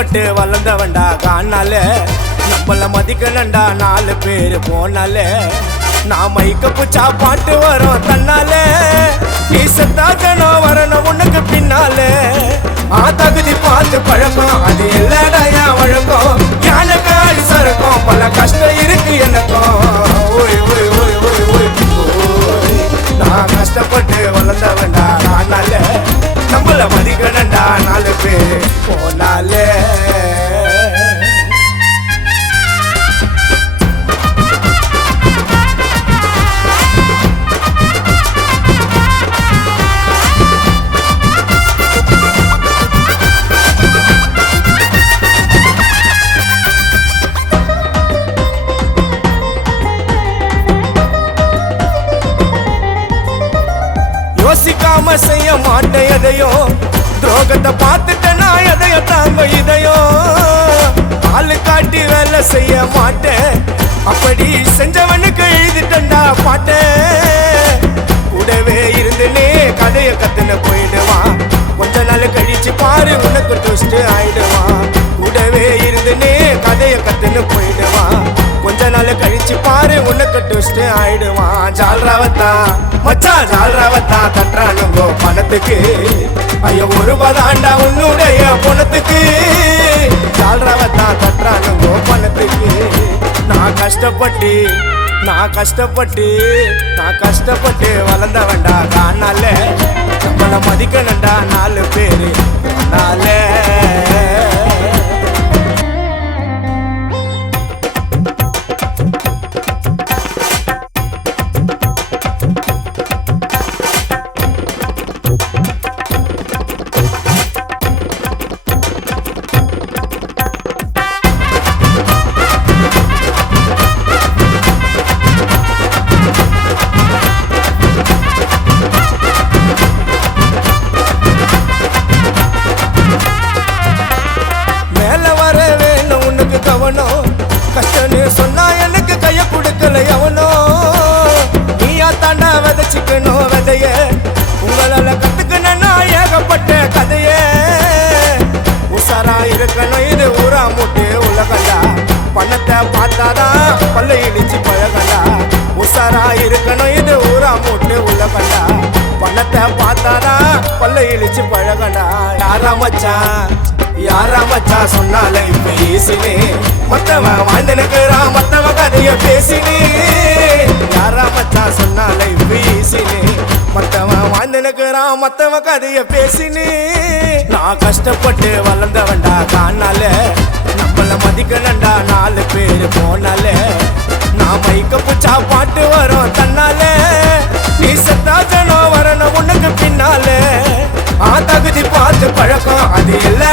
கஷ்டப்பட்டு வளர்ந்தவன்டா காணால நம்மள மதிக்கணும்டா 4 பேரு போனாலே நான் மைக்க புச்சா பாட்டு வரும் தன்னால நீ செத்தாக்கணும் வரணும் உனக்கு பின்னாலே தகுதி பார்த்து பழக்கம் அது இல்லடா என் வழக்கம் யானைக்காரி சறுக்கும் பல கஷ்டம் இருக்கு எனக்கும் நான் கஷ்டப்பட்டு வளர்ந்தவன்டா நானால நம்மள மதிக்கணும்டா 4 பேர் போனாலே யோசிக்காம செய்ய மாட்டேன் எதையும் துரோகத்தை பார்த்துட்டு நான் எதையும் தாங்க இதையும் ஆளு காட்டி வேலை செய்ய மாட்டேன் அப்படி செஞ்சவனுக்கு எழுதிட்டா பாட்டேன் கூடவே இருந்துனே கதையை கத்துன போயிடுவான் கொஞ்ச நாள் கழிச்சு பாரு உனக்கு ட்விஸ்ட் ஆயிடுவான் கூடவே இருந்துனே கதையை கத்துன்னு போயிடுவான் கொஞ்ச நாள் கழிச்சு பாரு உனக்கு ட்விஸ்ட் ஆயிடுவான் ஜால்ராவத்தா மச்சான் ஜால்ராவத்தா தட்டுறானுங்கோ பணத்துக்கு ஐயோ ஒரு பதாண்டா உன்னுடைய பணத்துக்கு ஜால்ராவத்தா தட்டுறானுங்கோ பணத்துக்கு நான் கஷ்டப்பட்டு வளர்ந்தவன்டா காணால நம்மள மதிக்கணும்டா 4 பேரு நாளே கஷ்டன்னு சொன்னா எனக்கு கைய கொடுக்கல எவனோ நீயா தாண்டா விதைச்சிக்கணும் விதைய உங்களால கத்துக்கணும்னா ஏகப்பட்ட கதைய உசாரா இருக்கணும் இது ஊரா மூட்டு உலகண்டா பணத்தை பார்த்தாதான் பல்ல இழிச்சு பழகண்டா உசாரா இருக்கணும் இது ஊரா மூட்டு உலகண்டா பணத்தை பார்த்தாதான் பல்ல இழிச்சு பழகண்டா யாரா மச்சான் சொன்னாலே பேசினே மத்தவன் வாழ்ந்தனுக்குறான் மத்தவன் கதைய பேசினே யாரா மச்சான் சொன்னாலே பேசினே மத்தவன் வாழ்ந்தனுக்குறான் மத்தவன் கதைய பேசினே நான் கஷ்டப்பட்டு வளர்ந்தவன்டா காணால நம்மள மதிக்கணும்டா 4 பேரு போனாலே நான் மைக்க புச்சா பாட்டு வரும் தன்னால நீ செத்தாக்கணும் வரணும் உனக்கு பின்னாலே தகுதி பார்த்து பழக்கம் அது இல்ல